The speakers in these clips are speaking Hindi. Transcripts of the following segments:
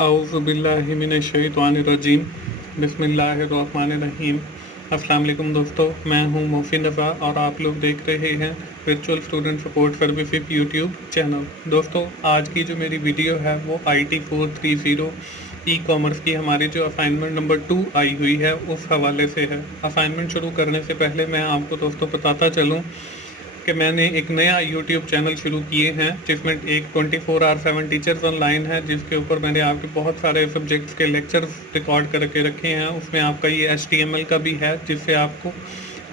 औज़ुबिल्लाहिमिनश्शैतानिर्रजीम बिस्मिल्लाहिर्रहमानिर्रहीम। अस्सलाम वालेकुम दोस्तों, मैं हूं मोहसिन रज़ा और आप लोग देख रहे हैं virtual student support services YouTube channel. दोस्तों, आज की जो मेरी वीडियो है वो IT 430 ई कॉमर्स की हमारी जो असाइनमेंट नंबर 2 आई हुई है उस हवाले से है। असाइनमेंट शुरू करने से पहले मैं आपको दोस्तों बताता चलूँ कि मैंने एक नया यूट्यूब चैनल शुरू किए हैं जिसमें एक 24/7 टीचर्स ऑनलाइन है, जिसके ऊपर मैंने आपके बहुत सारे सब्जेक्ट्स के लेक्चर्स रिकॉर्ड करके रखे हैं। उसमें आपका ये HTML का भी है जिससे आपको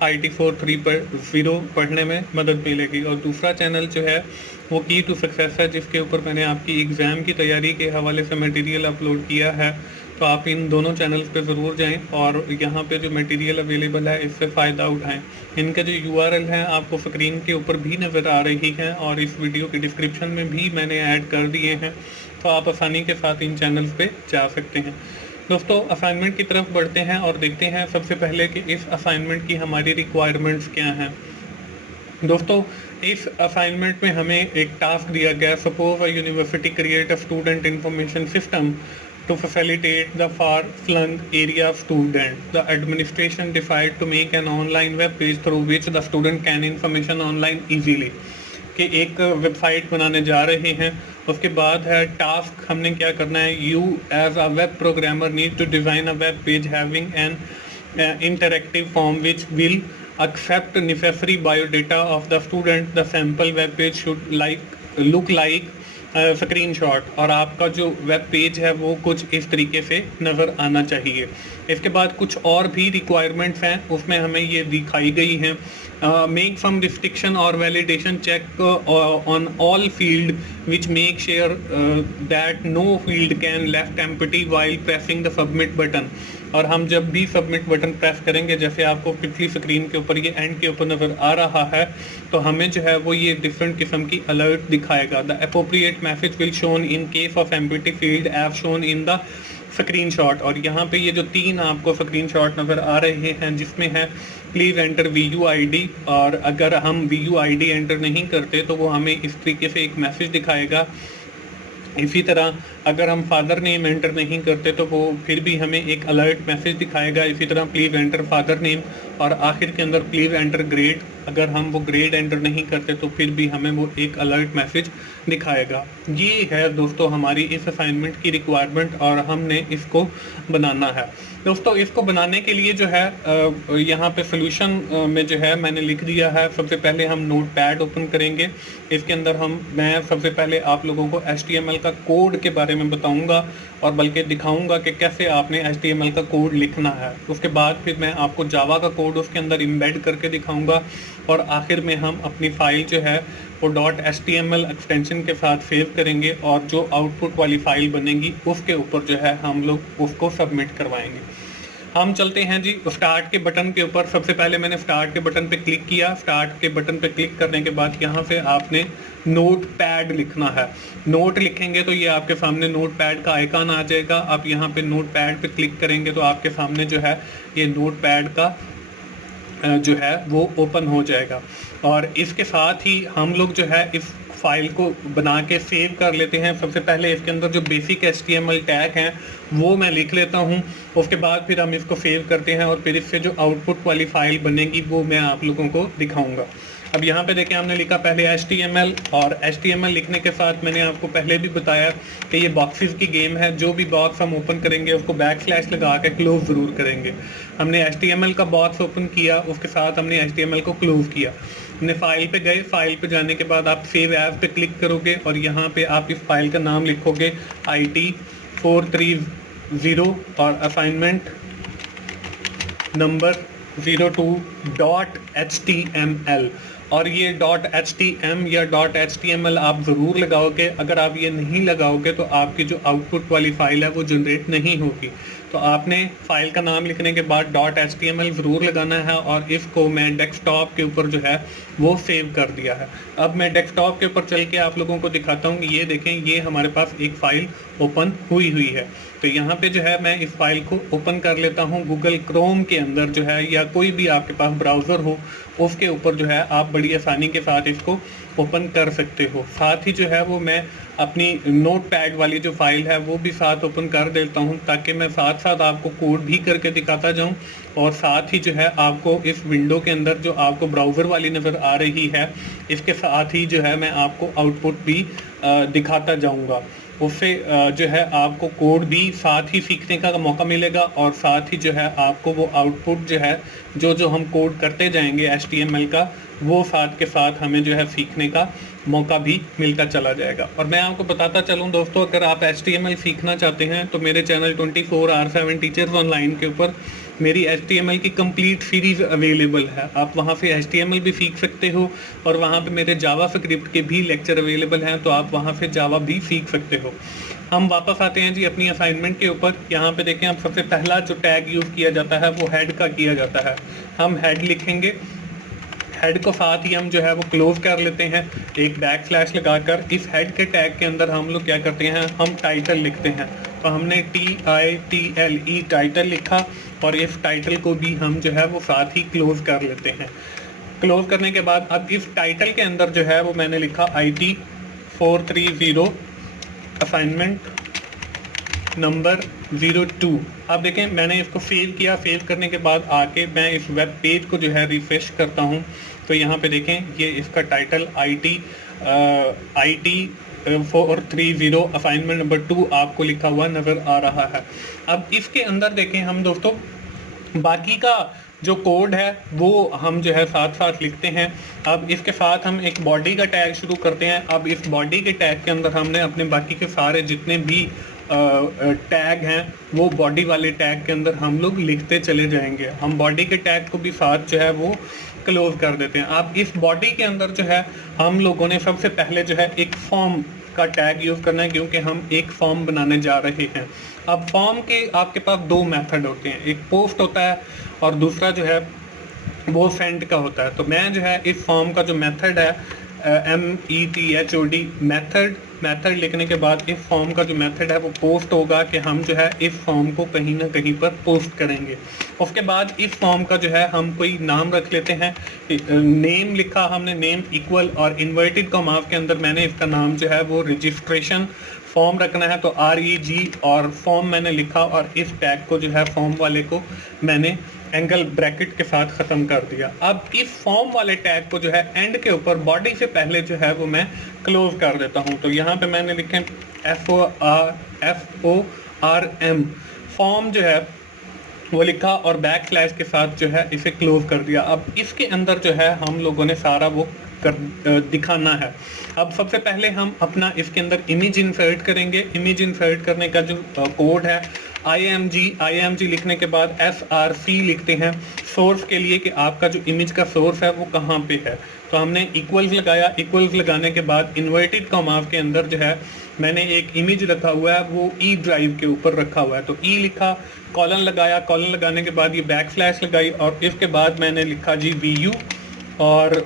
IT 430 पढ़ने में मदद मिलेगी। और दूसरा चैनल जो है वो की टू सक्सेस है, जिसके ऊपर मैंने आपकी एग्ज़ाम की तैयारी के हवाले से मटेरियल अपलोड किया है। तो आप इन दोनों चैनल्स पे ज़रूर जाएं और यहाँ पे जो मटेरियल अवेलेबल है इससे फ़ायदा उठाएं। इनका जो URL है आपको स्क्रीन के ऊपर भी नज़र आ रही है और इस वीडियो के डिस्क्रिप्शन में भी मैंने ऐड कर दिए हैं, तो आप आसानी के साथ इन चैनल्स पे जा सकते हैं। दोस्तों, असाइनमेंट की तरफ बढ़ते हैं और देखते हैं सबसे पहले कि इस असाइनमेंट की हमारी रिक्वायरमेंट्स क्या हैं। दोस्तों, इस असाइनमेंट में हमें एक टास्क दिया गया, suppose a university create a student information system to facilitate the far-flung area of student. The administration decided to make an online web page through which the student can information online easily. कि एक वेबसाइट बनाने जा रहे हैं। उसके बाद है टास्क, हमने क्या करना है, you as a web programmer need to design a web page having an interactive form which will accept necessary biodata of the student. The sample web page should look like screenshot, और आपका जो वेब पेज है वो कुछ इस तरीके से नज़र आना चाहिए। इसके बाद कुछ और भी रिक्वायरमेंट्स हैं, उसमें हमें ये दिखाई गई हैं। मेक सम रिस्ट्रिक्शन और validation check on all field which make sure that no field can left empty while pressing the submit button. और हम जब भी सबमिट बटन प्रेस करेंगे, जैसे आपको पिछली स्क्रीन के ऊपर ये एंड के ऊपर नज़र आ रहा है, तो हमें जो है वो ये डिफरेंट किस्म की अलर्ट दिखाएगा। The appropriate message will shown in case of empty field as shown in the screenshot. और यहाँ पे ये जो 3 आपको स्क्रीनशॉट नज़र आ रहे हैं जिसमें है प्लीज़ एंटर VUID, और अगर हम VUID एंटर नहीं करते तो वो हमें इस तरीके से एक मैसेज दिखाएगा। इसी तरह अगर हम फादर नेम एंटर नहीं करते तो वो फिर भी हमें एक अलर्ट मैसेज दिखाएगा। इसी तरह प्लीज़ एंटर फादर नेम, और आखिर के अंदर प्लीज़ एंटर ग्रेड। अगर हम वो ग्रेड एंटर नहीं करते तो फिर भी हमें वो एक अलर्ट मैसेज दिखाएगा। ये है दोस्तों हमारी इस असाइनमेंट की रिक्वायरमेंट और हमने इसको बनाना है। दोस्तों, इसको बनाने के लिए जो है यहाँ पे सोल्यूशन में जो है मैंने लिख दिया है। सबसे पहले हम नोटपैड ओपन करेंगे। इसके अंदर मैं सबसे पहले आप लोगों को HTML का कोड के बारे में बताऊंगा और बल्कि दिखाऊंगा कि कैसे आपने HTML का कोड लिखना है। उसके बाद फिर मैं आपको जावा का कोड उसके अंदर इम्बेड करके दिखाऊंगा, और आखिर में हम अपनी फाइल जो है वो .html एक्सटेंशन के साथ सेव करेंगे और जो आउटपुट वाली फाइल बनेगी उसके ऊपर जो है हम लोग उसको सबमिट करवाएंगे। हम चलते हैं जी स्टार्ट के बटन के ऊपर। सबसे पहले मैंने स्टार्ट के बटन पे क्लिक किया। स्टार्ट के बटन पे क्लिक करने के बाद यहाँ से आपने नोटपैड लिखना है। नोट लिखेंगे तो ये आपके सामने नोटपैड का आइकन आ जाएगा। आप यहाँ पे नोटपैड पे क्लिक करेंगे तो आपके सामने जो है ये नोटपैड का जो है वो ओपन हो जाएगा। और इसके साथ ही हम लोग जो है इस फाइल को बना के सेव कर लेते हैं। सबसे पहले इसके अंदर जो बेसिक HTML टैग हैं वो मैं लिख लेता हूँ। उसके बाद फिर हम इसको सेव करते हैं और फिर इससे जो आउटपुट वाली फाइल बनेगी वो मैं आप लोगों को दिखाऊंगा। अब यहाँ पे देखिए हमने लिखा पहले HTML, और HTML लिखने के साथ मैंने आपको पहले भी बताया कि ये बॉक्सेस की गेम है। जो भी बॉक्स हम ओपन करेंगे उसको बैकस्लैश लगा के क्लोज ज़रूर करेंगे। हमने HTML का बॉक्स ओपन किया, उसके साथ हमने HTML को क्लोज किया। हमने फाइल पे गए। फाइल पे जाने के बाद आप सेव एज पे क्लिक करोगे और यहाँ पे आप इस फाइल का नाम लिखोगे IT 430 और असाइनमेंट नंबर 02.html। और ये .htm या .html आप ज़रूर लगाओगे। अगर आप ये नहीं लगाओगे तो आपकी जो आउटपुट वाली फाइल है वो जनरेट नहीं होगी। तो आपने फाइल का नाम लिखने के बाद .html ज़रूर लगाना है, और इसको मैं डेस्कटॉप के ऊपर जो है वो सेव कर दिया है। अब मैं डेस्कटॉप के ऊपर चल के आप लोगों को दिखाता हूँ। ये देखें, ये हमारे पास एक फ़ाइल ओपन हुई है। तो यहाँ पे जो है मैं इस फाइल को ओपन कर लेता हूँ गूगल क्रोम के अंदर जो है, या कोई भी आपके पास ब्राउज़र हो उसके ऊपर जो है आप बड़ी आसानी के साथ इसको ओपन कर सकते हो। साथ ही जो है वो मैं अपनी नोट पैड वाली जो फाइल है वो भी साथ ओपन कर देता हूँ, ताकि मैं साथ साथ आपको कोड भी करके दिखाता जाऊँ, और साथ ही जो है आपको इस विंडो के अंदर जो आपको ब्राउज़र वाली नज़र आ रही है, इसके साथ ही जो है मैं आपको आउटपुट भी दिखाता जाऊँगा। उससे जो है आपको कोड भी साथ ही सीखने का मौका मिलेगा, और साथ ही जो है आपको वो आउटपुट जो है जो हम कोड करते जाएंगे HTML का, वो साथ के साथ हमें जो है सीखने का मौका भी मिलता चला जाएगा। और मैं आपको बताता चलूं दोस्तों, अगर आप HTML सीखना चाहते हैं तो मेरे चैनल 24/7 टीचर्स ऑनलाइन के ऊपर मेरी HTML की कंप्लीट सीरीज़ अवेलेबल है। आप वहां से HTML भी सीख सकते हो, और वहां पे मेरे जावा स्क्रिप्ट के भी लेक्चर अवेलेबल हैं, तो आप वहां से जावा भी सीख सकते हो। हम वापस आते हैं जी अपनी असाइनमेंट के ऊपर। यहाँ पे देखें, अब सबसे पहला जो टैग यूज़ किया जाता है वो हेड का किया जाता है। हम हेड लिखेंगे, हेड को साथ ही हम जो है वो क्लोज कर लेते हैं एक बैकस्लैश लगाकर। इस हेड के टैग के अंदर हम लोग क्या करते हैं, हम टाइटल लिखते हैं। तो हमने TITLE टाइटल लिखा, और इस टाइटल को भी हम जो है वो साथ ही क्लोज कर लेते हैं। क्लोज करने के बाद अब इस टाइटल के अंदर जो है वो मैंने लिखा IT 430 असाइनमेंट नंबर 02। अब देखें, मैंने इसको सेव किया। सेव करने के बाद आके मैं इस वेब पेज को जो है रिफ्रेश करता हूं, तो यहाँ पे देखें ये इसका टाइटल IT 430 असाइनमेंट नंबर 2 आपको लिखा हुआ नज़र आ रहा है। अब इसके अंदर देखें हम दोस्तों, बाकी का जो कोड है वो हम जो है साथ साथ लिखते हैं। अब इसके साथ हम एक बॉडी का टैग शुरू करते हैं। अब इस बॉडी के टैग के अंदर हमने अपने बाकी के सारे जितने भी टैग हैं वो बॉडी वाले टैग के अंदर हम लोग लिखते चले जाएंगे। हम बॉडी के टैग को भी साथ जो है वो क्लोज कर देते हैं। अब इस बॉडी के अंदर जो है हम लोगों ने सबसे पहले जो है एक फॉर्म का टैग यूज़ करना है, क्योंकि हम एक फॉर्म बनाने जा रहे हैं। अब फॉर्म के आपके पास दो मेथड होते हैं, एक पोस्ट होता है और दूसरा जो है वो सेंड का होता है। तो मैं जो है इस फॉर्म का जो मेथड है METHOD मेथड लिखने के बाद इस फॉर्म का जो मेथड है वो पोस्ट होगा, कि हम जो है इस फॉर्म को कहीं ना कहीं पर पोस्ट करेंगे। उसके बाद इस फॉर्म का जो है हम कोई नाम रख लेते हैं। नेम लिखा हमने, नेम इक्वल, और इन्वर्टेड कॉमास के अंदर मैंने इसका नाम जो है वो रजिस्ट्रेशन फॉर्म रखना है, तो REG, और फॉर्म मैंने लिखा, और इस टैग को जो है फॉर्म वाले को मैंने एंगल ब्रैकेट के साथ ख़त्म कर दिया। अब इस फॉर्म वाले टैग को जो है एंड के ऊपर बॉडी से पहले जो है वो मैं क्लोज कर देता हूँ। तो यहाँ पे मैंने लिखे FORM फॉर्म जो है वो लिखा, और बैकस्लैश के साथ जो है इसे क्लोज कर दिया। अब इसके अंदर जो है हम लोगों ने सारा वो दिखाना है। अब सबसे पहले हम अपना इसके अंदर इमेज इंसर्ट करेंगे। इमेज इंसर्ट करने का जो कोड है IMG लिखने के बाद SRC लिखते हैं सोर्स के लिए, कि आपका जो इमेज का सोर्स है वो कहाँ पे है। तो हमने इक्वल्स लगाया। इक्वल्स लगाने के बाद इन्वर्टेड कॉमास के अंदर जो है मैंने एक इमेज रखा हुआ है, वो E ड्राइव के ऊपर रखा हुआ है। तो E लिखा, कॉलन लगाया, कॉलन लगाने के बाद ये बैकस्लैश लगाई, और इसके बाद मैंने लिखा जी VU और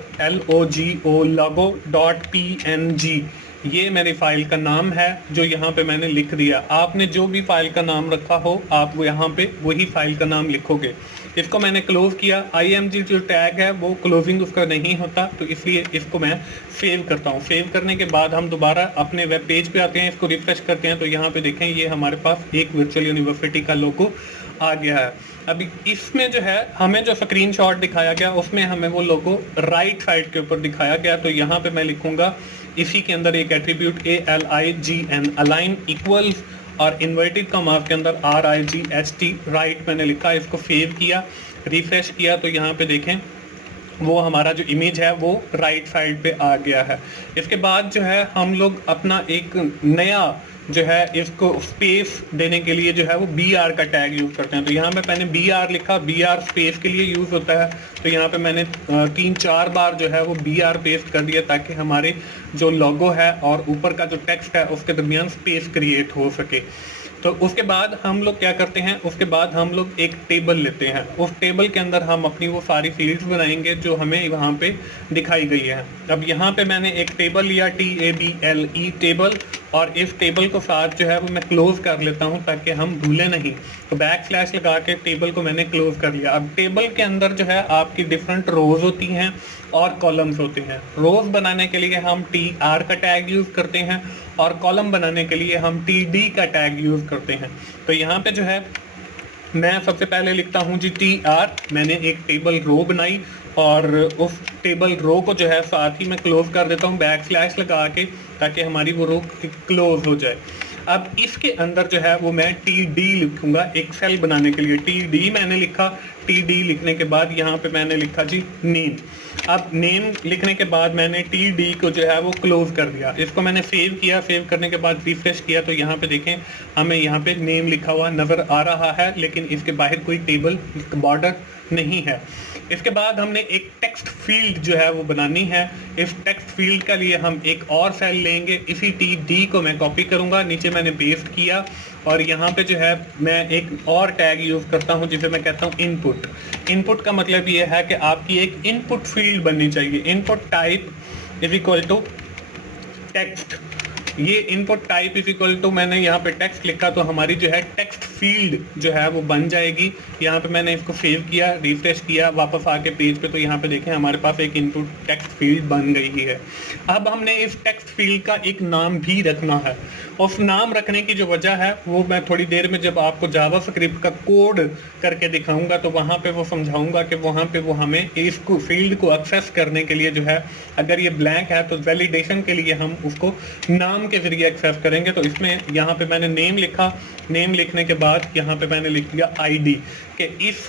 logo.png। ये मेरी फाइल का नाम है जो यहाँ पे मैंने लिख दिया। आपने जो भी फाइल का नाम रखा हो आप वो यहाँ पे वही फाइल का नाम लिखोगे। इसको मैंने क्लोज किया। IMG जो टैग है वो क्लोजिंग उसका नहीं होता, तो इसलिए इसको मैं सेव करता हूँ। सेव करने के बाद हम दोबारा अपने वेब पेज पे आते हैं, इसको रिफ्रेश करते हैं, तो यहाँ पे देखें ये हमारे पास एक वर्चुअल यूनिवर्सिटी का लोगो आ गया है। अभी इसमें जो है हमें जो स्क्रीनशॉट दिखाया गया उसमें हमें वो लोगो राइट साइड के ऊपर दिखाया गया। तो यहाँ पे मैं लिखूंगा इसी के अंदर एक एट्रीब्यूट ALIGN अलाइन इक्वल्स, और इन्वर्टेड कॉमास के अंदर RIGHT राइट मैंने लिखा। इसको सेव किया, रिफ्रेश किया, तो यहाँ पे देखें वो हमारा जो इमेज है वो राइट साइड पे आ गया है। इसके बाद जो है हम लोग अपना एक नया जो है इसको स्पेस देने के लिए जो है वो BR का टैग यूज़ करते हैं। तो यहाँ पे मैंने BR लिखा, BR स्पेस के लिए यूज़ होता है। तो यहाँ पे मैंने 3-4 बार जो है वो BR पेस्ट कर दिया, ताकि हमारे जो लोगो है और ऊपर का जो टेक्स्ट है उसके दरमियान स्पेस क्रिएट हो सके। तो उसके बाद हम लोग क्या करते हैं, उसके बाद हम लोग एक टेबल लेते हैं। उस टेबल के अंदर हम अपनी वो सारी फील्ड्स बनाएंगे जो हमें वहाँ पे दिखाई गई है। अब यहाँ पे मैंने एक टेबल लिया TABLE टेबल, और इस टेबल को साथ जो है वो मैं क्लोज कर लेता हूँ ताकि हम भूलें नहीं। तो बैकस्लैश लगा के टेबल को मैंने क्लोज कर लिया। अब टेबल के अंदर जो है आपकी डिफरेंट रोज होती हैं और कॉलम्स होते हैं। रोज बनाने के लिए हम TR का टैग यूज करते हैं और कॉलम बनाने के लिए हम TD का टैग यूज करते हैं। तो यहाँ पे जो है मैं सबसे पहले लिखता हूँ जी TR, मैंने एक टेबल रो बनाई और उस टेबल रो को जो है साथ ही मैं क्लोज कर देता हूँ बैकस्लैश लगा के, ताकि हमारी वो रो क्लोज हो जाए। अब इसके अंदर जो है वो मैं TD लिखूंगा एक सेल बनाने के लिए। TD मैंने लिखा, TD लिखने के बाद यहाँ पे मैंने लिखा जी नेम। अब नेम लिखने के बाद मैंने TD को जो है वो क्लोज कर दिया। इसको मैंने सेव किया, सेव करने के बाद रिफ्रेश किया तो यहाँ पे देखें हमें यहाँ पे नेम लिखा हुआ नज़र आ रहा है, लेकिन इसके बाहर कोई टेबल बॉर्डर नहीं है। इसके बाद हमने एक टेक्स्ट फील्ड जो है वो बनानी है। इस टेक्स्ट फील्ड के लिए हम एक और सेल लेंगे, इसी TD को मैं कॉपी करूंगा, नीचे मैंने पेस्ट किया और यहाँ पे जो है मैं एक और टैग यूज करता हूँ जिसे मैं कहता हूँ इनपुट। इनपुट का मतलब ये है कि आपकी एक इनपुट फील्ड बननी चाहिए। Input type is equal to text. ये input type is equal to मैंने यहाँ पे टेक्स्ट लिखा तो हमारी जो है टेक्स्ट फील्ड जो है वो बन जाएगी। यहाँ पे मैंने इसको सेव किया, रिफ्रेश किया, वापस आके पेज पे तो यहाँ पे देखें हमारे पास एक इनपुट टेक्स्ट फील्ड बन गई है। अब हमने इस टेक्स्ट फील्ड का एक नाम भी रखना है। उस नाम रखने की जो वजह है वो मैं थोड़ी देर में जब आपको जावास्क्रिप्ट का कोड करके दिखाऊंगा तो वहाँ पे वो समझाऊंगा कि वहाँ पे वो हमें इस फील्ड को एक्सेस करने के लिए जो है अगर ये ब्लैंक है तो वैलिडेशन के लिए हम उसको नाम के जरिए एक्सेस करेंगे। तो इसमें यहाँ पे मैंने नेम लिखा, नेम लिखने के बाद यहाँ पे मैंने लिख दिया ID कि इस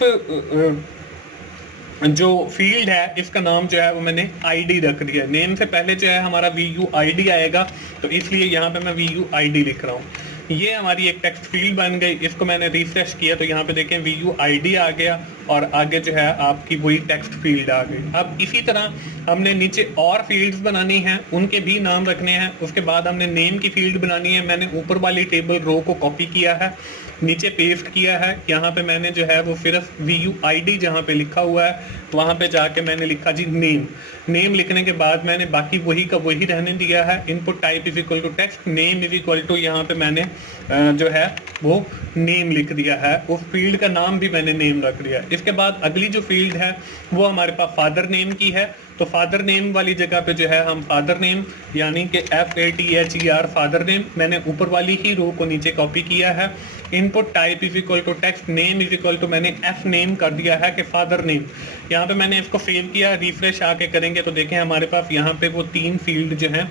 जो फील्ड है इसका नाम जो है वो मैंने ID रख दिया। नेम से पहले जो है हमारा VUID आएगा तो इसलिए यहाँ पे मैं VUID लिख रहा हूँ। ये हमारी एक टेक्स्ट फील्ड बन गई। इसको मैंने रिफ्रेश किया तो यहाँ पे देखें VUID आ गया और आगे जो है आपकी वही टेक्स्ट फील्ड आ गई। अब इसी तरह हमने नीचे और फील्ड्स बनानी हैं, उनके भी नाम रखने हैं। उसके बाद हमने नेम की फील्ड बनानी है। मैंने ऊपर वाली टेबल रो को कॉपी किया है, नीचे पेस्ट किया है। यहाँ पे मैंने जो है वो सिर्फ VUID जहाँ पे लिखा हुआ है वहाँ पे जाके मैंने लिखा जी नेम। नेम लिखने के बाद मैंने बाकी वही का वही रहने दिया है। Input type is equal to text, name is equal to यहाँ पे मैंने जो है वो नेम लिख दिया है। उस फील्ड का नाम भी मैंने नेम रख दिया। इसके बाद अगली जो फील्ड है वो हमारे पास फादर नेम की है। तो फादर नेम वाली जगह पे जो है हम फादर नेम यानी कि FATHER फादर नेम, मैंने ऊपर वाली ही रो को नीचे कॉपी किया है। Input type is equal to text, name is equal to मैंने F नेम कर दिया है कि फादर नेम। यहाँ पे मैंने इसको सेव किया, रिफ्रेश आके करेंगे तो देखें हमारे पास यहाँ पे वो 3 फील्ड जो हैं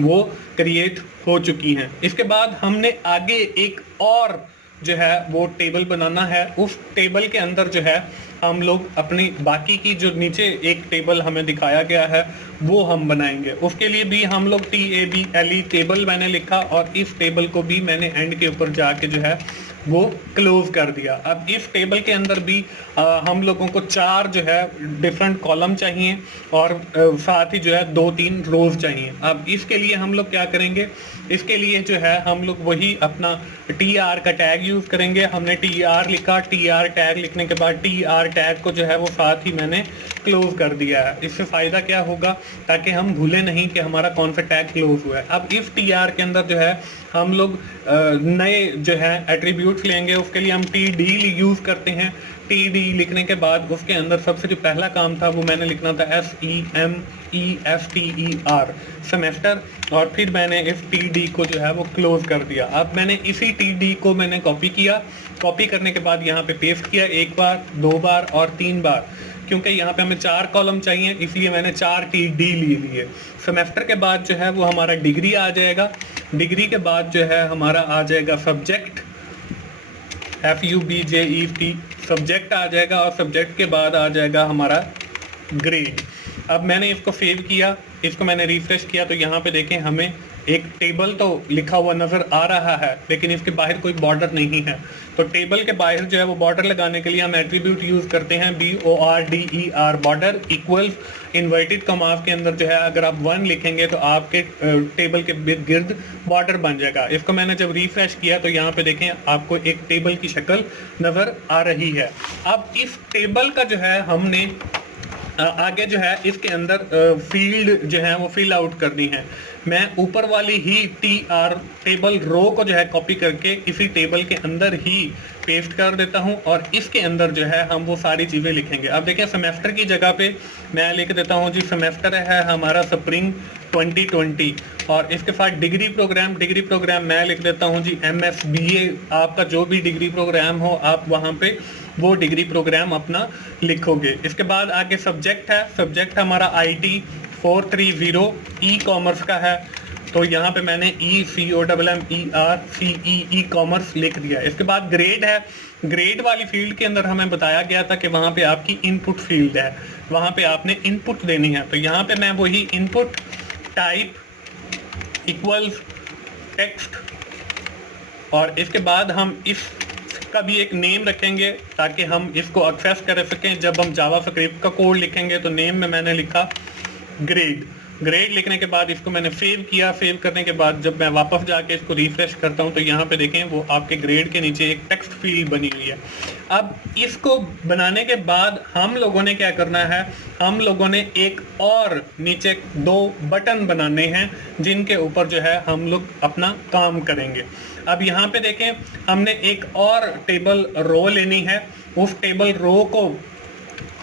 वो क्रिएट हो चुकी हैं। इसके बाद हमने आगे एक और जो है वो टेबल बनाना है। उस टेबल के अंदर जो है हम लोग अपनी बाकी की जो नीचे एक टेबल हमें दिखाया गया है वो हम बनाएंगे। उसके लिए भी हम लोग TABLE टेबल मैंने लिखा और इस टेबल को भी मैंने एंड के ऊपर जाके जो है वो क्लोज कर दिया। अब इस टेबल के अंदर भी हम लोगों को 4 जो है डिफरेंट कॉलम चाहिए और साथ ही जो है 2-3 रोज चाहिए। अब इसके लिए हम लोग क्या करेंगे, इसके लिए जो है हम लोग वही अपना TR का टैग यूज करेंगे। हमने TR लिखा, TR टैग लिखने के बाद TR टैग को जो है वो साथ ही मैंने क्लोज कर दिया है। इससे फायदा क्या होगा, ताकि हम भूले नहीं कि हमारा कौन सा टैग क्लोज हुआ है। अब इस TR के अंदर जो है हम लोग नए जो है एट्रीब्यूट्स लेंगे। उसके लिए हम TD यूज करते हैं। TD लिखने के बाद उसके अंदर सबसे जो पहला काम था वो मैंने लिखना था SEMESTER सेमेस्टर, और फिर मैंने इस TD को जो है वो क्लोज कर दिया। अब मैंने इसी TD को मैंने कॉपी किया, कॉपी करने के बाद यहाँ पे पेस्ट किया 1 बार, 2 बार और 3 बार। क्योंकि यहाँ पे हमें 4 कॉलम चाहिए इसलिए मैंने 4 TD ले लिए। सेमेस्टर के बाद जो है वो हमारा डिग्री आ जाएगा। डिग्री के बाद जो है हमारा आ जाएगा सब्जेक्ट, FUBJET सब्जेक्ट आ जाएगा, और सब्जेक्ट के बाद आ जाएगा हमारा ग्रेड। अब मैंने इसको सेव किया, इसको मैंने रिफ्रेश किया तो यहाँ पे देखें हमें एक टेबल तो लिखा हुआ नजर आ रहा है लेकिन इसके बाहर कोई बॉर्डर नहीं है। तो टेबल के बाहर जो है वो बॉर्डर लगाने के लिए हम एट्रीब्यूट यूज करते हैं BORDER border equal inverted commas के अंदर जो है अगर आप 1 लिखेंगे तो आपके टेबल के गिर्द बॉर्डर बन जाएगा। इसको मैंने जब रिफ्रेश किया तो यहाँ पे देखें आपको एक टेबल की शक्ल नजर आ रही है। अब इस टेबल का जो है हमने आगे जो है इसके अंदर फील्ड जो है वो फिल आउट करनी है। मैं ऊपर वाली ही TR टेबल रो को जो है कॉपी करके इसी टेबल के अंदर ही पेस्ट कर देता हूं और इसके अंदर जो है हम वो सारी चीज़ें लिखेंगे। अब देखिए सेमेस्टर की जगह पे मैं लिख देता हूं जी सेमेस्टर है हमारा स्प्रिंग 2020 और इसके साथ डिग्री प्रोग्राम मैं लिख देता हूं जी MSBA। आपका जो भी डिग्री प्रोग्राम हो आप वहां पे वो डिग्री प्रोग्राम अपना लिखोगे। इसके बाद आगे सब्जेक्ट है, सब्जेक्ट हमारा IT 430 ई कॉमर्स का है, तो यहाँ पे मैंने ई कॉमर्स लिख दिया। इसके बाद ग्रेड है, ग्रेड वाली फील्ड के अंदर हमें बताया गया था कि वहाँ पे आपकी इनपुट फील्ड है, वहाँ पे आपने इनपुट देनी है, तो यहाँ पे मैं वही इनपुट टाइप इक्वल्स टेक्स्ट और इसके बाद हम इसका भी एक नेम रखेंगे ताकि हम इसको एक्सेस कर सकें। जब हम जावास्क्रिप्ट का कोड लिखेंगे तो नेम में मैंने लिखा ग्रेड लिखने के बाद इसको मैंने सेव किया। सेव करने के बाद जब मैं वापस जाके इसको रिफ्रेश करता हूं तो यहाँ पे देखें वो आपके ग्रेड के नीचे एक टेक्स्ट फील्ड बनी हुई है। अब इसको बनाने के बाद हम लोगों ने क्या करना है, हम लोगों ने एक और नीचे 2 बटन बनाने हैं जिनके ऊपर जो है हम लोग अपना काम करेंगे। अब यहाँ पे देखें हमने एक और टेबल रो लेनी है, उस टेबल रो को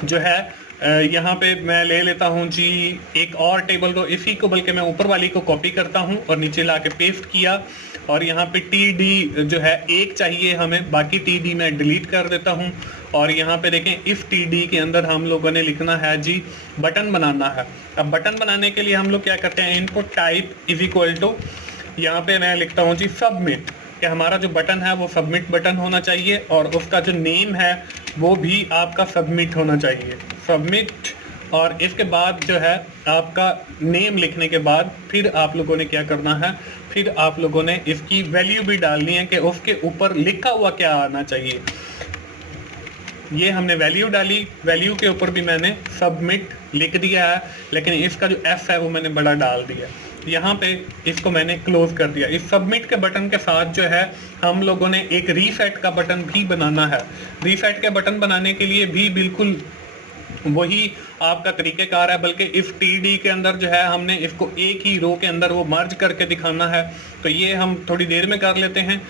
जो है यहाँ पे मैं ले लेता हूँ जी एक और टेबल रो, इसी को बल्कि मैं ऊपर वाली को कॉपी करता हूँ और नीचे ला के पेस्ट किया और यहाँ पे TD जो है 1 चाहिए हमें, बाकी TD मैं डिलीट कर देता हूँ। और यहाँ पे देखें इस TD के अंदर हम लोगों ने लिखना है जी बटन बनाना है। अब बटन बनाने के लिए हम लोग क्या करते हैं, input type is equal to, यहाँ पे मैं लिखता हूँ जी सबमिट, कि हमारा जो बटन है वो सबमिट बटन होना चाहिए और उसका जो नेम है वो भी आपका सबमिट होना चाहिए, सबमिट। और इसके बाद जो है आपका नेम लिखने के बाद फिर आप लोगों ने क्या करना है, फिर आप लोगों ने इसकी वैल्यू भी डालनी है कि उसके ऊपर लिखा हुआ क्या आना चाहिए। ये हमने वैल्यू डाली, वैल्यू के ऊपर भी मैंने सबमिट लिख दिया है, लेकिन इसका जो F है वो मैंने बड़ा डाल दिया। यहाँ पे इसको मैंने क्लोज कर दिया। इस सबमिट के बटन के साथ जो है हम लोगों ने एक रीसेट का बटन भी बनाना है। रीसेट के बटन बनाने के लिए भी बिल्कुल वही आपका तरीक़ेकार है, बल्कि इस TD के अंदर जो है हमने इसको एक ही रो के अंदर वो मर्ज करके दिखाना है, तो ये हम थोड़ी देर में कर लेते हैं।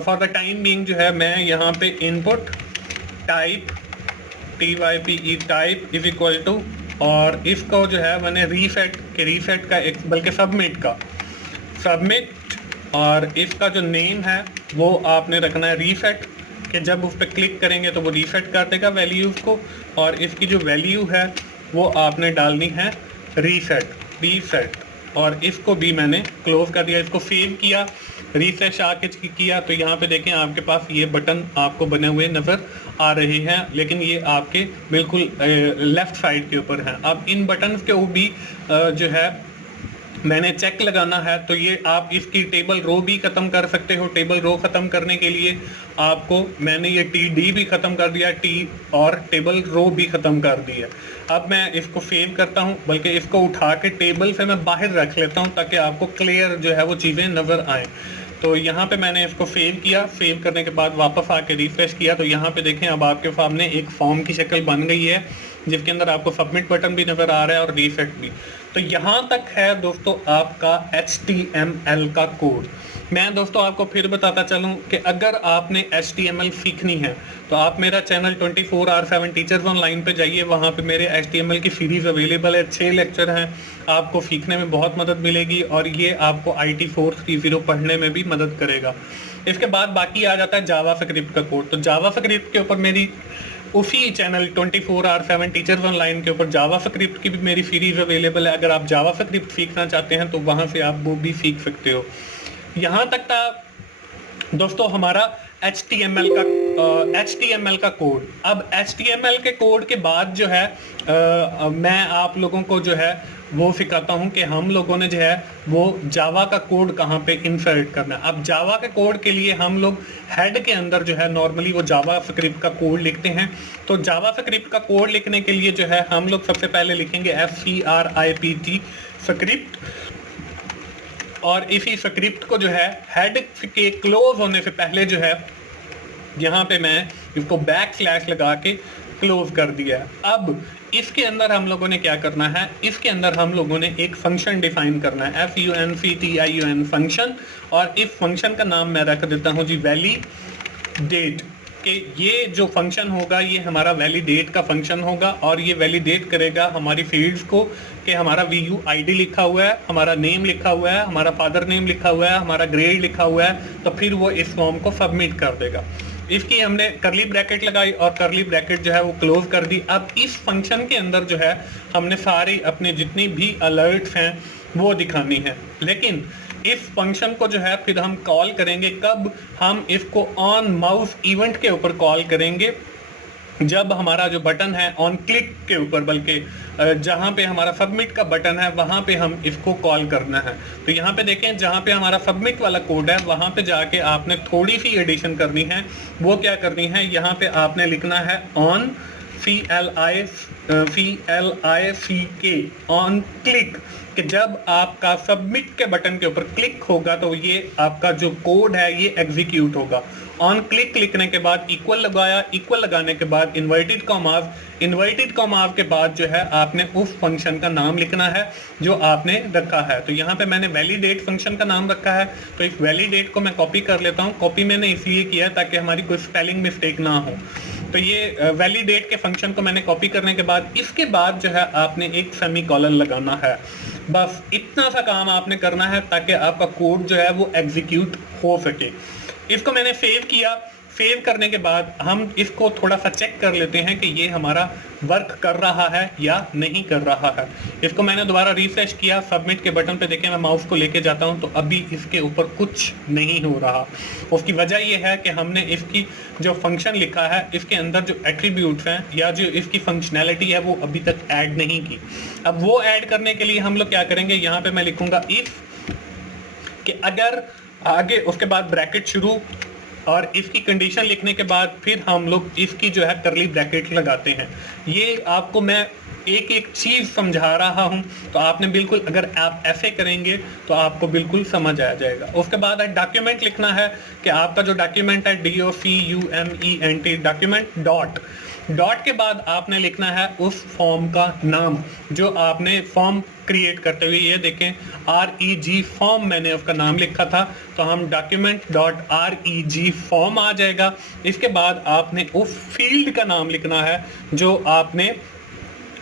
फॉर द टाइम बीइंग जो है मैं यहाँ पे input type TYPE type is equal to, और इसको जो है मैंने रीसेट का एक बल्कि सबमिट और इसका जो नेम है वो आपने रखना है रीसेट, कि जब उस पर क्लिक करेंगे तो वो रीसेट कर देगा वैल्यूज़ को, और इसकी जो वैल्यू है वो आपने डालनी है रीसेट और इसको भी मैंने क्लोज कर दिया। इसको सेव किया, रिफ्रेश आके किया तो यहाँ पे देखें आपके पास ये बटन आपको बने हुए नज़र आ रहे हैं, लेकिन ये आपके बिल्कुल लेफ्ट साइड के ऊपर हैं। अब इन बटन्स के ऊपर भी जो है मैंने चेक लगाना है, तो ये आप इसकी टेबल रो भी ख़त्म कर सकते हो। टेबल रो ख़त्म करने के लिए आपको मैंने ये TD भी ख़त्म कर दिया, और टेबल रो भी ख़त्म कर दी है। अब मैं इसको सेव करता हूँ, बल्कि इसको उठा के टेबल से मैं बाहर रख लेता हूँ ताकि आपको क्लियर जो है वो चीज़ें नज़र आएँ। तो यहाँ पे मैंने इसको सेव किया, सेव करने के बाद वापस आके रिफ्रेश किया तो यहाँ पे देखें अब आपके सामने एक फॉर्म की शक्ल बन गई है जिसके अंदर आपको सबमिट बटन भी नज़र आ रहा है और रीसेट भी। तो यहाँ तक है दोस्तों आपका HTML का कोड। मैं दोस्तों आपको फिर बताता चलूँ कि अगर आपने HTML सीखनी है तो आप मेरा चैनल 24/7 टीचर्स ऑनलाइन पे जाइए, वहाँ पे मेरे HTML की सीरीज़ अवेलेबल है, 6 लेक्चर हैं, आपको सीखने में बहुत मदद मिलेगी और ये आपको IT 430 पढ़ने में भी मदद करेगा। इसके बाद बाकी आ जाता है जावास्क्रिप्ट का कोड। तो जावास्क्रिप्ट के ऊपर मेरी उसी चैनल 24/7 टीचर्स ऑनलाइन के ऊपर जावास्क्रिप्ट की भी मेरी सीरीज़ अवेलेबल है। अगर आप जावास्क्रिप्ट सीखना चाहते हैं तो वहाँ से आप वो भी सीख सकते हो। यहाँ तक था दोस्तों हमारा HTML का कोड। अब HTML के कोड के बाद जो है मैं आप लोगों को जो है वो सिखाता हूँ कि हम लोगों ने जो है वो जावा का कोड कहाँ पे इंसर्ट करना है। अब जावा के कोड के लिए हम लोग हेड के अंदर जो है नॉर्मली वो जावास्क्रिप्ट का कोड लिखते हैं। तो जावास्क्रिप्ट का कोड लिखने के लिए जो है हम लोग सबसे पहले लिखेंगे SCRIPT स्क्रिप्ट, और इसी स्क्रिप्ट को जो है हेड के क्लोज होने से पहले जो है यहाँ पे मैं इसको बैकस्लैश लगा के क्लोज कर दिया है। अब इसके अंदर हम लोगों ने क्या करना है, इसके अंदर हम लोगों ने एक फंक्शन डिफाइन करना है, FUNCTION फंक्शन, और इस फंक्शन का नाम मैं रख देता हूँ जी वैलिडेट। कि ये जो फंक्शन होगा ये हमारा वैलिडेट का फंक्शन होगा, और ये वैलिडेट करेगा हमारी फील्ड्स को कि हमारा VU ID लिखा हुआ है, हमारा नेम लिखा हुआ है, हमारा फादर नेम लिखा हुआ है, हमारा ग्रेड लिखा हुआ है, तो फिर वो इस फॉर्म को सबमिट कर देगा। इसकी हमने करली ब्रैकेट लगाई और करली ब्रैकेट जो है वो क्लोज कर दी। अब इस फंक्शन के अंदर जो है हमने सारी अपने जितनी भी अलर्ट्स हैं वो दिखानी है, लेकिन इस फंक्शन को जो है फिर हम कॉल करेंगे कब, हम इसको ऑन माउस इवेंट के ऊपर कॉल करेंगे, जब हमारा जो बटन है ऑन क्लिक के ऊपर, बल्कि जहाँ पे हमारा सबमिट का बटन है वहाँ पे हम इसको कॉल करना है। तो यहाँ पे देखें जहाँ पे हमारा सबमिट वाला कोड है वहाँ पे जाके आपने थोड़ी सी एडिशन करनी है। वो क्या करनी है, यहाँ पे आपने लिखना है ऑन CLICK ऑन क्लिक, कि जब आपका सबमिट के बटन के ऊपर क्लिक होगा तो ये आपका जो कोड है ये एग्जीक्यूट होगा। ऑन क्लिक लिखने के बाद इक्वल लगाया, इक्वल लगाने के बाद इन्वर्टेड कॉमास के बाद जो है आपने उस फंक्शन का नाम लिखना है जो आपने रखा है। तो यहाँ पे मैंने वैलिडेट फंक्शन का नाम रखा है, तो इस वैलिडेट को मैं कॉपी कर लेता हूँ। कॉपी मैंने इसलिए किया है ताकि हमारी कोई स्पेलिंग मिस्टेक ना हो। तो ये वैलिडेट के फंक्शन को मैंने कॉपी करने के बाद इसके बाद जो है आपने एक सेमीकोलन लगाना है। बस इतना सा काम आपने करना है ताकि आपका कोड जो है वो एग्जीक्यूट हो सके। इसको मैंने सेव किया। सेव करने के बाद हम इसको थोड़ा सा चेक कर लेते हैं कि ये हमारा वर्क कर रहा है या नहीं कर रहा है। इसको मैंने दोबारा रिफ्रेश किया, सबमिट के बटन पे देखें मैं माउस को लेके जाता हूं तो अभी इसके ऊपर कुछ नहीं हो रहा। उसकी वजह ये है कि हमने इसकी जो फंक्शन लिखा है इसके अंदर जो एट्रीब्यूट्स हैं या जो इसकी फंक्शनैलिटी है वो अभी तक ऐड नहीं की। अब वो ऐड करने के लिए हम लोग क्या करेंगे, यहाँ पे मैं लिखूंगा इफ, कि अगर आगे उसके बाद ब्रैकेट शुरू और इसकी कंडीशन लिखने के बाद फिर हम लोग इसकी जो है करली ब्रैकेट लगाते हैं। ये आपको मैं एक एक चीज़ समझा रहा हूं, तो आपने बिल्कुल अगर आप ऐसे करेंगे तो आपको बिल्कुल समझ आ जाएगा। उसके बाद डॉक्यूमेंट लिखना है कि आपका जो डॉक्यूमेंट है DOCUMENT डॉक्यूमेंट डॉट के बाद आपने लिखना है उस फॉर्म का नाम जो आपने फॉर्म क्रिएट करते हुए, ये देखें REG फॉर्म मैंने उसका नाम लिखा था, तो हम document.reg फॉर्म आ जाएगा। इसके बाद आपने उस फील्ड का नाम लिखना है जो आपने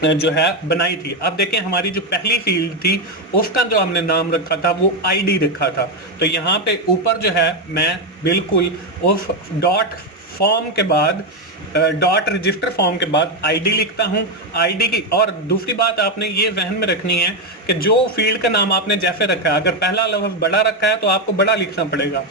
जो है बनाई थी। अब देखें हमारी जो पहली फील्ड थी उसका जो हमने नाम रखा था वो ID रखा था। तो यहाँ पे ऊपर जो है मैं बिल्कुल उस डॉट फॉर्म के बाद डॉट रजिस्टर फॉर्म के बाद ID लिखता हूं। ID की और दूसरी बात आपने ये जहन में रखनी है कि जो फील्ड का नाम आपने जैसे रखा है, अगर पहला लफ्ज़ बड़ा रखा है तो आपको बड़ा लिखना पड़ेगा,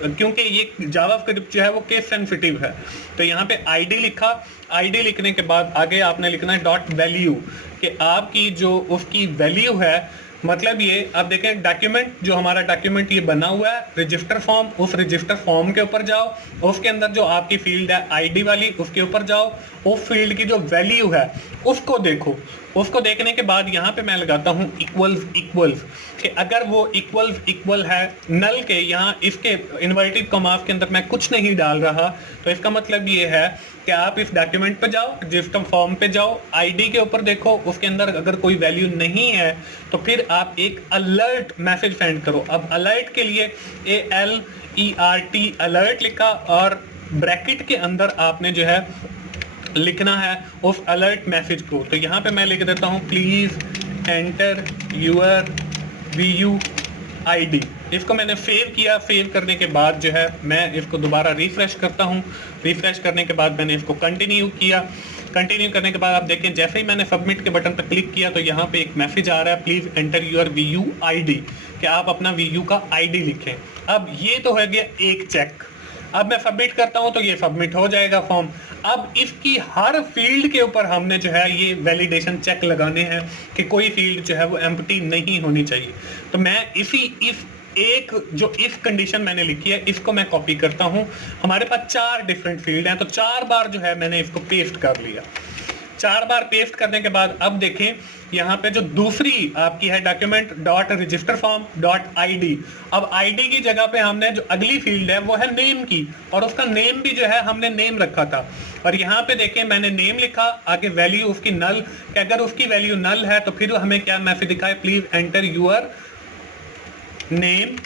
क्योंकि ये जावास्क्रिप्ट जो है वो केस सेंसिटिव है। तो यहाँ पे ID लिखा। ID लिखने के बाद आगे आपने लिखना है डॉट वैल्यू, कि आपकी जो उसकी वैल्यू है, मतलब ये आप देखें डॉक्यूमेंट जो हमारा डॉक्यूमेंट ये बना हुआ है रजिस्टर फॉर्म, उस रजिस्टर फॉर्म के ऊपर जाओ, उसके अंदर जो आपकी फील्ड है ID वाली उसके ऊपर जाओ, उस फील्ड की जो वैल्यू है उसको देखो। उसको देखने के बाद यहाँ पे मैं लगाता हूँ इक्वल्स कि अगर वो इक्वल है नल के, यहाँ इसके इन्वर्टेड कॉमास के अंदर मैं कुछ नहीं डाल रहा, तो इसका मतलब ये है कि आप इस डॉक्यूमेंट पे जाओ, रजिस्टर फॉर्म पे जाओ, ID के ऊपर देखो, उसके अंदर अगर कोई वैल्यू नहीं है तो फिर आप एक अलर्ट मैसेज सेंड करो। अब अलर्ट के लिए ALERT अलर्ट लिखा और ब्रैकेट के अंदर आपने जो है लिखना है उस अलर्ट मैसेज को। तो यहाँ पे मैं लिख देता हूँ please enter your VU ID। इसको मैंने सेव किया। सेव करने के बाद जो है मैं इसको दोबारा रिफ्रेश करता हूँ। रिफ्रेश करने के बाद मैंने इसको कंटिन्यू किया। कंटिन्यू करने के बाद आप देखें जैसे ही मैंने सबमिट के बटन पर क्लिक किया तो यहाँ पे एक मैसेज आ रहा है please enter your VU ID, कि आप अपना VU का ID लिखें। अब ये तो हो गया एक चेक। अब मैं सबमिट करता हूं तो ये सबमिट हो जाएगा फॉर्म। अब इसकी हर फील्ड के ऊपर हमने जो है ये वैलिडेशन चेक लगाने हैं कि कोई फील्ड जो है वो एम्प्टी नहीं होनी चाहिए। तो मैं इस कंडीशन मैंने लिखी है इसको मैं कॉपी करता हूं। हमारे पास 4 डिफरेंट फील्ड हैं, तो 4 बार जो है मैंने इसको पेस्ट कर लिया। 4 बार पेस्ट करने के बाद अब देखें यहाँ पे जो दूसरी आपकी है document dot register form dot ID. अब आईडी की जगह पे हमने जो अगली फील्ड है वो है नेम की, और उसका नेम भी जो है हमने नेम रखा था। और यहाँ पे देखें मैंने नेम लिखा, आगे वैल्यू उसकी नल, कि अगर उसकी वैल्यू नल है तो फिर हमें क्या मैसेज दिखा है, प्लीज एंटर यूर नेम,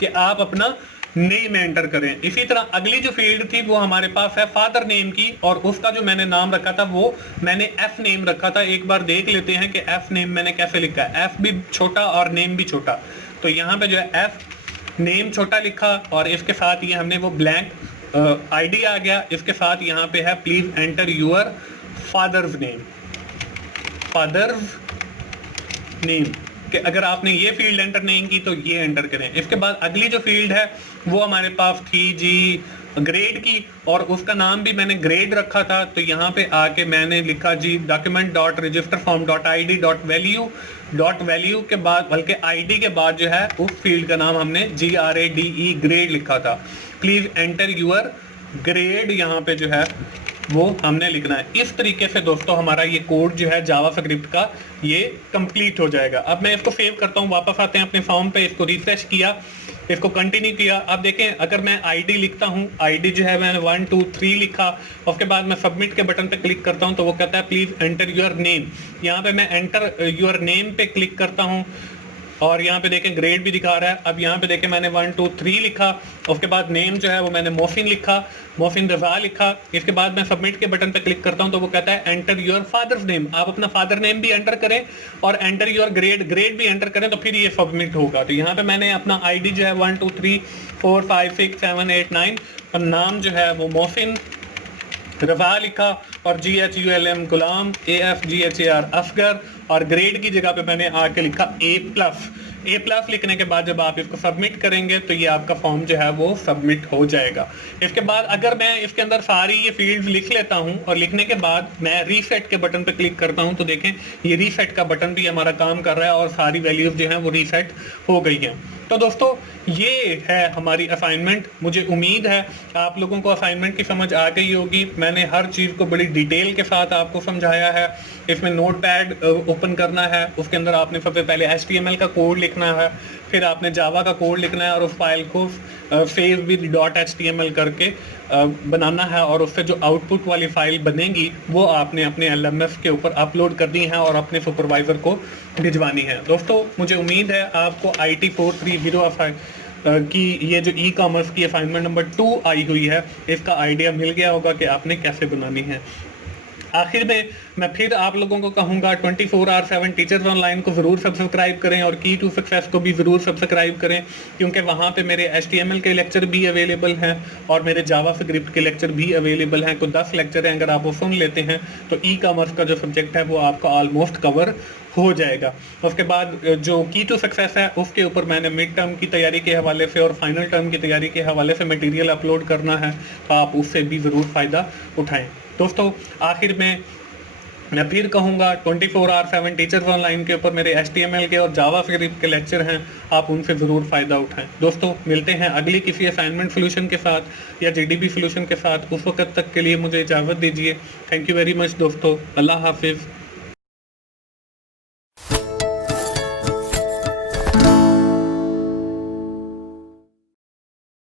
कि आप अपना नेम एंटर करें। इसी तरह अगली जो फील्ड थी वो हमारे पास है फादर नेम की, और उसका जो मैंने नाम रखा था वो मैंने एफ नेम रखा था। एक बार देख लेते हैं कि एफ नेम मैंने कैसे लिखा है, एफ भी छोटा और नेम भी छोटा। तो यहाँ पे जो है एफ नेम छोटा लिखा, और इसके साथ ये हमने वो ब्लैंक आईडी आ गया। इसके साथ यहाँ पे है please enter your father's name, father's name, कि अगर आपने ये फील्ड एंटर नहीं की तो ये एंटर करें। इसके बाद अगली जो फील्ड है वो हमारे पास थी जी ग्रेड की, और उसका नाम भी मैंने ग्रेड रखा था। तो यहाँ पे आके मैंने लिखा जी document dot register form dot I D dot value के बाद, बल्कि आईडी के बाद जो है उस फील्ड का नाम हमने GRADE ग्रेड लिखा था। प्लीज एंटर यूर ग्रेड यहाँ पे जो है वो हमने लिखना है। इस तरीके से दोस्तों हमारा ये कोड जो है जावा स्क्रिप्ट का ये कंप्लीट हो जाएगा। अब मैं इसको सेव करता हूँ, वापस आते हैं अपने फॉर्म पे, इसको रिफ्रेश किया, इसको कंटिन्यू किया। अब देखें अगर मैं आईडी लिखता हूँ, आईडी जो है मैंने 1 2 3 लिखा, उसके बाद मैं सबमिट के बटन पे क्लिक करता हूँ तो वो कहता है प्लीज एंटर योर नेम। यहाँ पे मैं एंटर योर नेम पे क्लिक करता हूँ, और यहाँ पे देखें ग्रेड भी दिखा रहा है। अब यहाँ पे देखें मैंने 1 2 3 लिखा, उसके बाद नेम जो है वो मैंने मोहसिन लिखा, मोहसिन रजा लिखा। इसके बाद मैं सबमिट के बटन पे क्लिक करता हूँ तो वो कहता है एंटर योर फादर्स नेम, आप अपना फादर नेम भी एंटर करें और एंटर योर ग्रेड भी एंटर करें, तो फिर ये सबमिट होगा। तो यहाँ पे मैंने अपना आईडी जो है 1 2 3 4 5 6 7 8 9, और नाम जो है वो मोहसिन रजा लिखा, और GHULM गुलाम, AFGHAR असगर, और ग्रेड की जगह पे मैंने आके लिखा A+। लिखने के बाद जब आप इसको सबमिट करेंगे तो ये आपका फॉर्म जो है वो सबमिट हो जाएगा। इसके बाद अगर मैं इसके अंदर सारी ये फील्ड्स लिख लेता हूँ, और लिखने के बाद मैं रीसेट के बटन पे क्लिक करता हूँ तो देखें ये रीसेट का बटन भी हमारा काम कर रहा है, और सारी वैल्यूज जो हैं वो रीसेट हो गई हैं। तो दोस्तों ये है हमारी असाइनमेंट। मुझे उम्मीद है आप लोगों को असाइनमेंट की समझ आ गई होगी। मैंने हर चीज़ को बड़ी डिटेल के साथ आपको समझाया है। इसमें नोटपैड ओपन करना है, उसके अंदर आपने सबसे पहले HTML का कोड लिखना है, फिर आपने जावा का कोड लिखना है, और उस फाइल को सेव विद .html करके बनाना है, और उससे जो आउटपुट वाली फाइल बनेगी वो आपने अपने LMS के ऊपर अपलोड करनी है और अपने सुपरवाइज़र को भिजवानी है। दोस्तों मुझे उम्मीद है आपको IT 430 की ये जो ई-कॉमर्स की असाइनमेंट नंबर 2 आई हुई है इसका आइडिया मिल गया होगा कि आपने कैसे बनानी है। आखिर में मैं फिर आप लोगों को कहूँगा 24/7 टीचर्स ऑनलाइन को ज़रूर सब्सक्राइब करें, और की टू सक्सेस को भी ज़रूर सब्सक्राइब करें, क्योंकि वहाँ पे मेरे HTML के लेक्चर भी अवेलेबल हैं और मेरे जावा स्क्रिप्ट के लेक्चर भी अवेलेबल हैं। कुछ 10 लेक्चर हैं, अगर आप वो सुन लेते हैं तो ई-कॉमर्स का जो सब्जेक्ट है वो आपका ऑलमोस्ट कवर हो जाएगा। उसके बाद जो की टू सक्सेस है उसके ऊपर मैंने मिड टर्म की तैयारी के हवाले से और फाइनल टर्म की तैयारी के हवाले से मटेरियल अपलोड करना है, तो आप उससे भी ज़रूर फ़ायदा उठाएं। दोस्तों आखिर में मैं फिर कहूँगा 24/7 टीचर्स ऑनलाइन के ऊपर मेरे HTML के और जावा स्क्रिप्ट के लेक्चर हैं, आप उनसे ज़रूर फ़ायदा उठाएं। दोस्तों मिलते हैं अगली किसी असाइनमेंट सोल्यूशन के साथ या GDP सोल्यूशन के साथ। उस वक्त तक के लिए मुझे इजाज़त दीजिए। थैंक यू वेरी मच दोस्तों, अल्लाह हाफिज़।